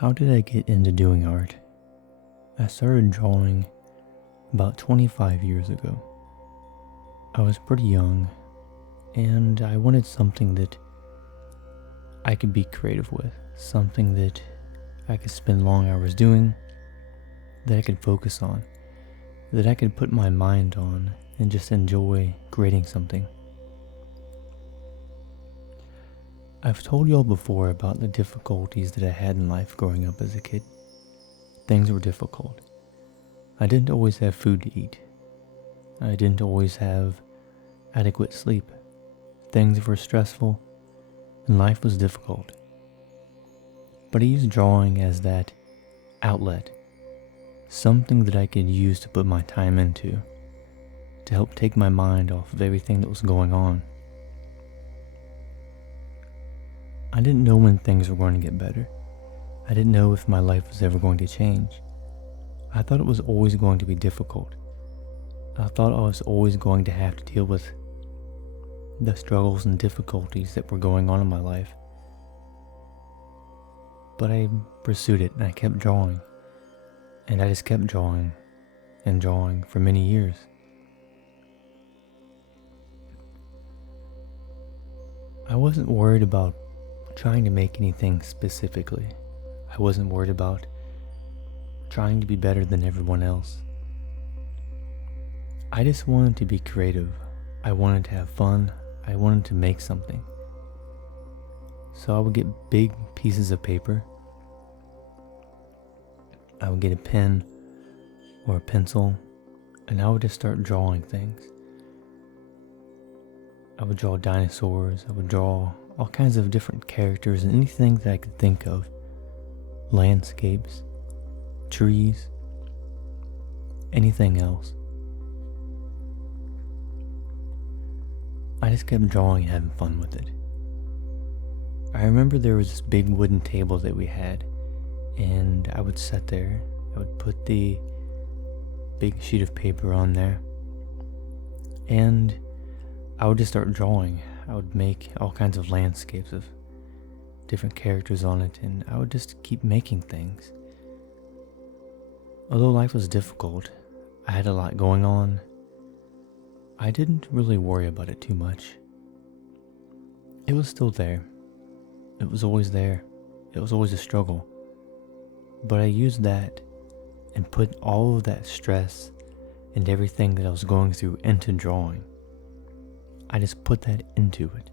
How did I get into doing art? I started drawing about 25 years ago. I was pretty young, and I wanted something that I could be creative with, something that I could spend long hours doing, that I could focus on, that I could put my mind on and just enjoy creating something. I've told y'all before about the difficulties that I had in life growing up as a kid. Things were difficult. I didn't always have food to eat. I didn't always have adequate sleep. Things were stressful, and life was difficult. But I used drawing as that outlet, something that I could use to put my time into, to help take my mind off of everything that was going on. I didn't know when things were going to get better. I didn't know if my life was ever going to change. I thought it was always going to be difficult. I thought I was always going to have to deal with the struggles and difficulties that were going on in my life. But I pursued it and I kept drawing. And I just kept drawing and drawing for many years. I wasn't worried about trying to make anything specifically. I wasn't worried about trying to be better than everyone else. I just wanted to be creative. I wanted to have fun. I wanted to make something. So I would get big pieces of paper. I would get a pen or a pencil, and I would just start drawing things. I would draw dinosaurs. I would draw all kinds of different characters and anything that I could think of. Landscapes, trees, anything else. I just kept drawing and having fun with it. I remember there was this big wooden table that we had, and I would sit there. I would put the big sheet of paper on there, and I would just start drawing. I would make all kinds of landscapes of different characters on it, and I would just keep making things. Although life was difficult, I had a lot going on, I didn't really worry about it too much. It was still there. It was always there. It was always a struggle. But I used that and put all of that stress and everything that I was going through into drawing. I just put that into it.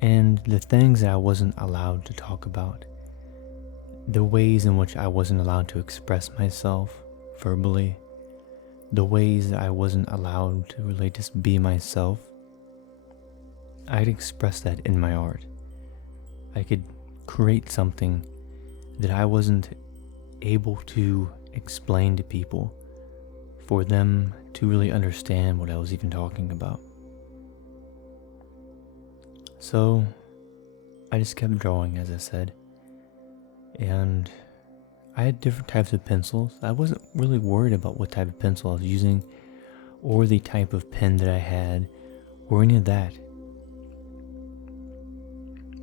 And the things that I wasn't allowed to talk about, the ways in which I wasn't allowed to express myself verbally, the ways that I wasn't allowed to really just be myself, I'd express that in my art. I could create something that I wasn't able to explain to people for them to really understand what I was even talking about. So I just kept drawing, as I said, and I had different types of pencils. I wasn't really worried about what type of pencil I was using or the type of pen that I had or any of that.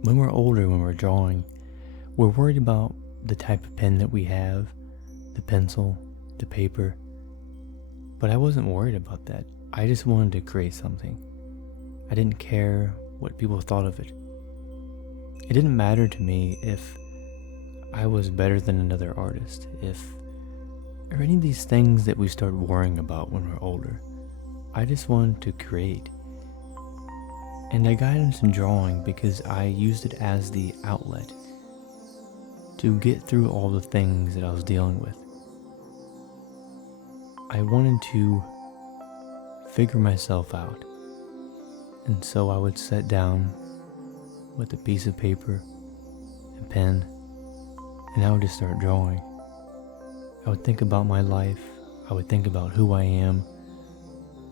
When we're older, when we're drawing, we're worried about the type of pen that we have, the pencil, the paper, but I wasn't worried about that. I just wanted to create something. I didn't care what people thought of it. It didn't matter to me if I was better than another artist, or any of these things that we start worrying about when we're older. I just wanted to create. And I got into drawing because I used it as the outlet to get through all the things that I was dealing with. I wanted to figure myself out. And so I would sit down with a piece of paper and pen, and I would just start drawing. I would think about my life. I would think about who I am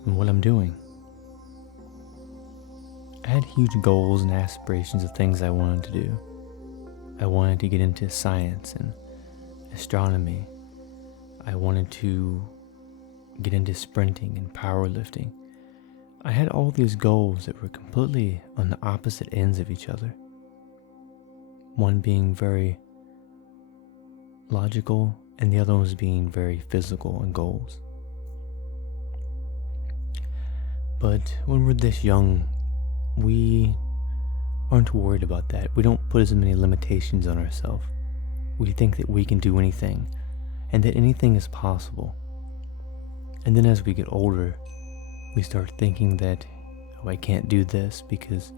and what I'm doing. I had huge goals and aspirations of things I wanted to do. I wanted to get into science and astronomy. I wanted to get into sprinting and powerlifting. I had all these goals that were completely on the opposite ends of each other. One being very logical, and the other one was being very physical and goals. But when we're this young, we aren't worried about that. We don't put as many limitations on ourselves. We think that we can do anything, and that anything is possible. And then as we get older, we start thinking that, oh, I can't do this because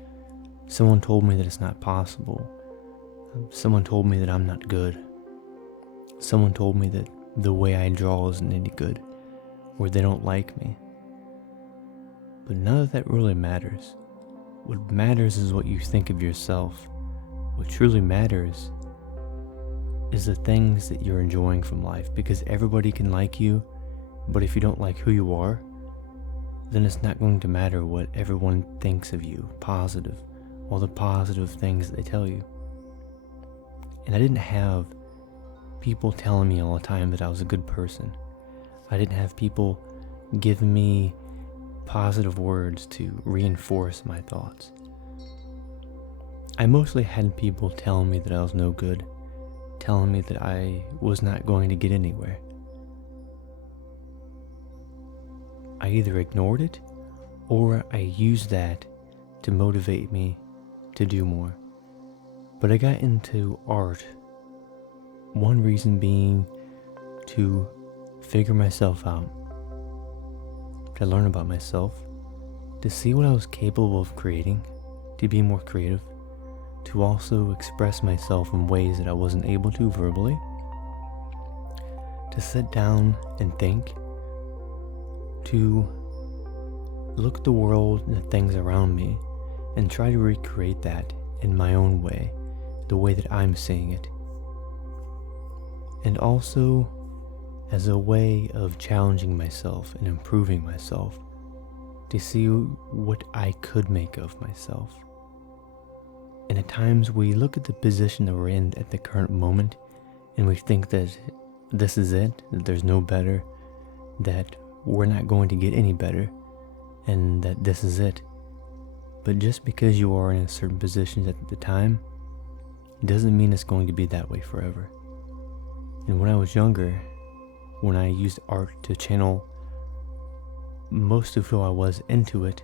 someone told me that it's not possible. Someone told me that I'm not good. Someone told me that the way I draw isn't any good, or they don't like me. But none of that really matters. What matters is what you think of yourself. What truly matters is the things that you're enjoying from life, because everybody can like you, but if you don't like who you are, then it's not going to matter what everyone thinks of you, positive, all the positive things that they tell you. And I didn't have people telling me all the time that I was a good person. I didn't have people giving me positive words to reinforce my thoughts. I mostly had people telling me that I was no good, telling me that I was not going to get anywhere. I either ignored it, or I used that to motivate me to do more. But I got into art, one reason being to figure myself out, to learn about myself, to see what I was capable of creating, to be more creative, to also express myself in ways that I wasn't able to verbally, to sit down and think, to look at the world and the things around me and try to recreate that in my own way, the way that I'm seeing it. And also as a way of challenging myself and improving myself, to see what I could make of myself. And at times we look at the position that we're in at the current moment and we think that this is it, that there's no better, that we're not going to get any better, and that this is it. But just because you are in a certain position at the time, doesn't mean it's going to be that way forever. And when I was younger, when I used art to channel most of who I was into it,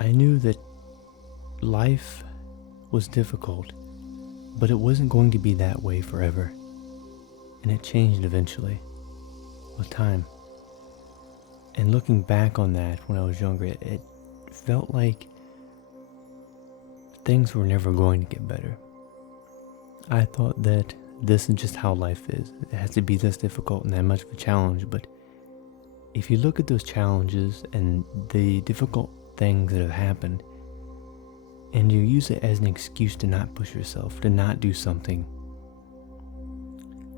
I knew that life was difficult, but it wasn't going to be that way forever. And it changed eventually, with time. And looking back on that when I was younger, it felt like things were never going to get better. I thought that this is just how life is. It has to be this difficult and that much of a challenge. But if you look at those challenges and the difficult things that have happened, and you use it as an excuse to not push yourself, to not do something,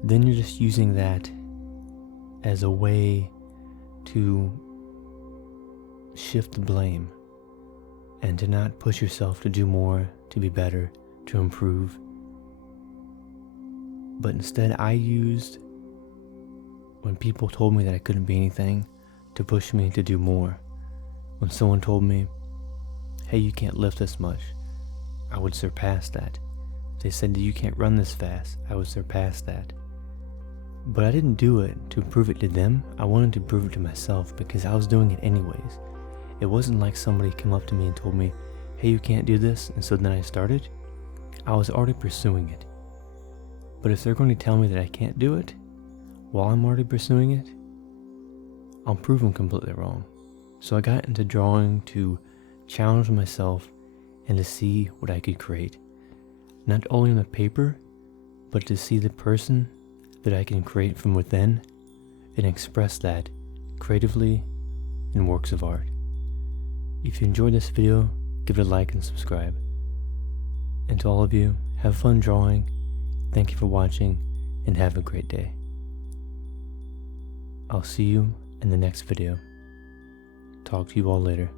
then you're just using that as a way to shift the blame and to not push yourself to do more, to be better, to improve. But instead I used when people told me that I couldn't be anything to push me to do more. When someone told me, hey, you can't lift this much, I would surpass that. If they said that you can't run this fast, I would surpass that. But I didn't do it to prove it to them. I wanted to prove it to myself because I was doing it anyways. It wasn't like somebody came up to me and told me, hey, you can't do this, and so then I started. I was already pursuing it. But if they're going to tell me that I can't do it while I'm already pursuing it, I'll prove them completely wrong. So I got into drawing to challenge myself and to see what I could create. Not only on the paper, but to see the person that I can create from within and express that creatively in works of art. If you enjoyed this video, give it a like and subscribe. And to all of you, have fun drawing. Thank you for watching and have a great day. I'll see you in the next video. Talk to you all later.